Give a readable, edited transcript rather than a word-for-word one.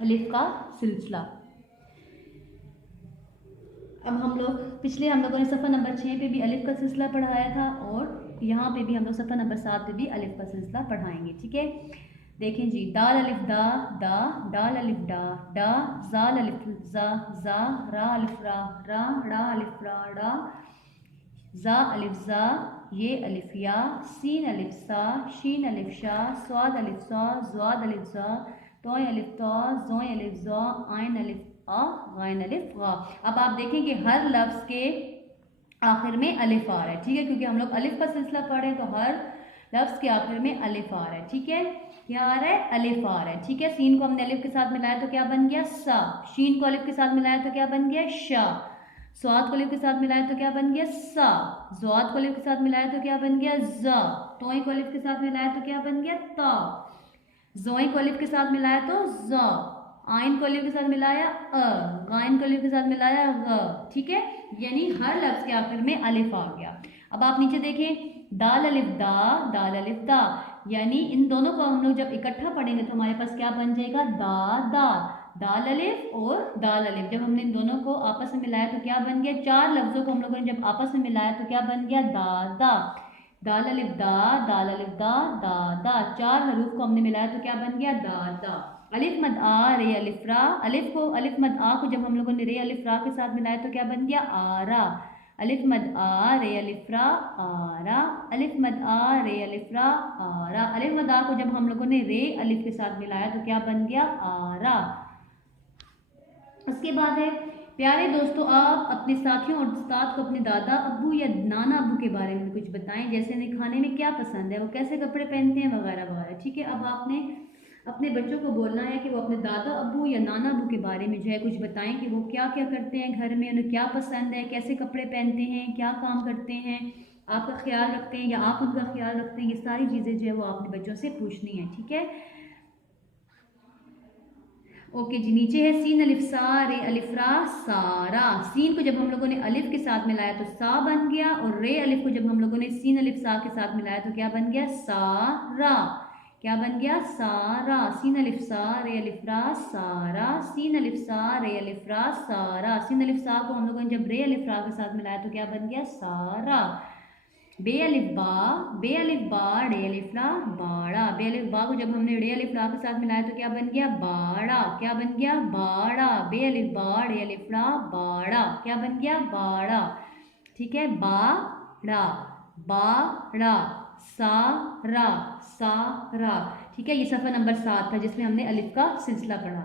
अलिफ का सिलसिला। अब हम लोगों ने सफ़ा नंबर 6 पे भी अलिफ का सिलसिला पढ़ाया था और यहाँ पे भी हम लोग सफ़ा नंबर 7 पे भी अलिफ का सिलसिला पढ़ाएंगे। ठीक है, देखें जी। दाल अलिफ दा दा, डाल अलिफ डा डा, जाल अलिफ जा जा, रा अलिफ रा रा, ड़ा अलिफ रा डा, जा अलिफ जा, ये अलिफ या, सीन अलिफ सा, शीन अलिफ शा, स्वाद अलिफ सा, ज्वाद अलिफ जा, तोय अलिफ तो, जोय अलिफ जो, आइन अलिफ आ, गाइन अलिफ गा। अब आप देखें कि हर लफ्ज़ के आखिर में अलिफ आ रहा है। ठीक है, क्योंकि हम लोग अलिफ का सिलसिला पढ़ रहे हैं तो हर लफ्ज़ के आखिर में अलिफ आ रहा है। ठीक है, क्या आ रहा है? अलिफ आ रहा है। ठीक है, सीन को हमने अलिफ के साथ मिलाया तो क्या बन गया? सा। शीन को अलिफ के साथ मिलाया तो क्या बन गया? शा। स्वाद को अलिफ के साथ मिलाया तो क्या बन गया? सा। ज़्वाद को अलिफ के साथ मिलाया तो क्या बन गया? ज़ा। तोय को अलिफ के साथ मिलाया तो क्या बन गया? ता। जोय को अलिफ के साथ मिलाया तो ज़ा। आइन को अलिफ के साथ मिलाया अ। गाइन को अलिफ के साथ मिलाया ग। ठीक है, यानी हर लफ्ज़ के आखिर में अलिफ आ गया। अब आप नीचे देखें, दाल अलिफ दा, दाल अलिफ दा, यानी इन दोनों को हम लोग जब इकट्ठा पढ़ेंगे तो हमारे पास क्या बन जाएगा? दा दा। दाल अलिफ और दाल अलिफ, जब हमने इन दोनों को आपस में मिलाया तो क्या बन गया? चार लफ्ज़ों को हम लोगों ने जब आपस में मिलाया तो क्या बन गया? दा दा। दाल अलिफ दा, दाल अलिफ दा, दा दा। चार हरूफ को हमने मिलाया तो क्या बन गया? दा दा। अलिफ मद आ, रे अलिफ रा, अलिफ मद आ को जब हम लोगों ने रे अलिफ रा के साथ मिलाया तो क्या बन गया? आरा। अलिफ मद आ, रे अलिफ रा, आरा। अलिफ मद आ, रे अलिफ रा, आरा। अलिफ मद आ को जब हम लोगों ने रे अलिफ के साथ मिलाया तो क्या बन गया? आरा। उसके बाद है, प्यारे दोस्तों, आप अपने साथियों और उस्ताद को अपने दादा अब्बू या नाना अब्बू के बारे में कुछ बताएं, जैसे उन्हें खाने में क्या पसंद है, वो कैसे कपड़े पहनते हैं, वगैरह वगैरह। ठीक है, अब आपने अपने बच्चों को बोलना है कि वो अपने दादा अब्बू या नाना अब्बू के बारे में जो है कुछ बताएं कि वो क्या क्या करते हैं घर में, उन्हें क्या पसंद है, कैसे कपड़े पहनते हैं, क्या काम करते हैं, आपका ख्याल रखते हैं या आप उनका ख्याल रखते हैं। ये सारी चीज़ें जो है वो अपने बच्चों से पूछनी है। ठीक है, ओके जी। नीचे है सीन अलिफ सा, रे अलिफ रा, सारा। सीन को जब हम लोगों ने अलिफ के साथ मिलाया तो सा बन गया और रे अलिफ को जब हम लोगों ने सीन अलिफ सा के साथ मिलाया तो क्या बन गया? सारा। क्या बन गया? सारा। सीन अलिफ सा, रे अलिफ रा, सारा। सीन अलिफ सा, रे अलिफ रा, सारा। सीन अलिफ सा को हम लोगों ने जब रे अलिफ रा के साथ मिलाया तो क्या बन गया? सारा। बे अलिफ बा, डे अलिफ ला, बाड़ा। बे अलिफ बा को जब हमने डे अलिफ ला के साथ मिलाया तो क्या बन गया? बाड़ा। क्या बन गया? बाड़ा। बे अलिफ बा, डे अलिफ ला, बाड़ा। क्या बन गया? बाड़ा। ठीक है, बाड़ा, बाड़ा, सारा, सारा। ठीक है, ये सफ़ा नंबर 7 था जिसमें हमने अलिफ का सिलसिला पढ़ा।